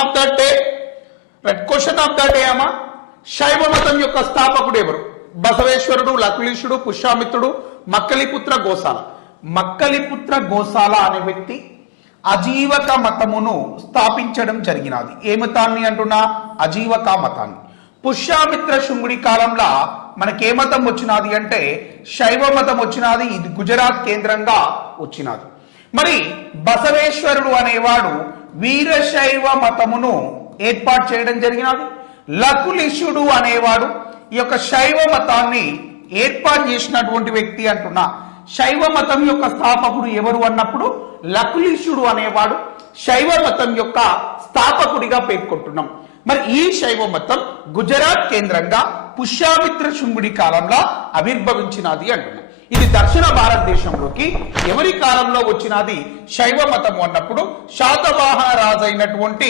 Of the day. Question of the day అమ్మా, శైవ మతం యొక్క స్థాపకుడు ఎవరు? బసవేశ్వరుడు, లకులీశుడు, పుష్యామిత్రుడు, మక్కలిపుత్ర గోశాల. మక్కలిపుత్ర గోశాల అనే వ్యక్తి అజీవక మతమును స్థాపించడం జరిగినది. ఏ మతాన్ని అంటున్నా? అజీవక మతాన్ని. పుష్యామిత్ర శుంగుడి కాలంలో మనకే మతం వచ్చినది అంటే శైవ మతం వచ్చినది. ఇది గుజరాత్ కేంద్రంగా వచ్చినది. మరి బసవేశ్వరుడు అనేవాడు వీరశైవ మతమును ఏర్పాటు చేయడం జరిగినది. లకులిశుడు అనేవాడు ఈ యొక్క శైవ మతాన్ని ఏర్పాటు చేసినటువంటి వ్యక్తి అంటున్నా. శైవ మతం యొక్క స్థాపకుడు ఎవరు అన్నప్పుడు లకులిశుడు అనేవాడు శైవ మతం యొక్క స్థాపకుడిగా పేర్కొంటున్నాం. మరి ఈ శైవ మతం గుజరాత్ కేంద్రంగా పుష్యామిత్ర శుంగుడి కాలంలో ఆవిర్భవించినది అంటున్నాం. ఇది దక్షిణ భారతదేశంలోకి ఎవరి కాలంలో వచ్చినది శైవ మతం అన్నప్పుడు శాతవాహన రాజు అయినటువంటి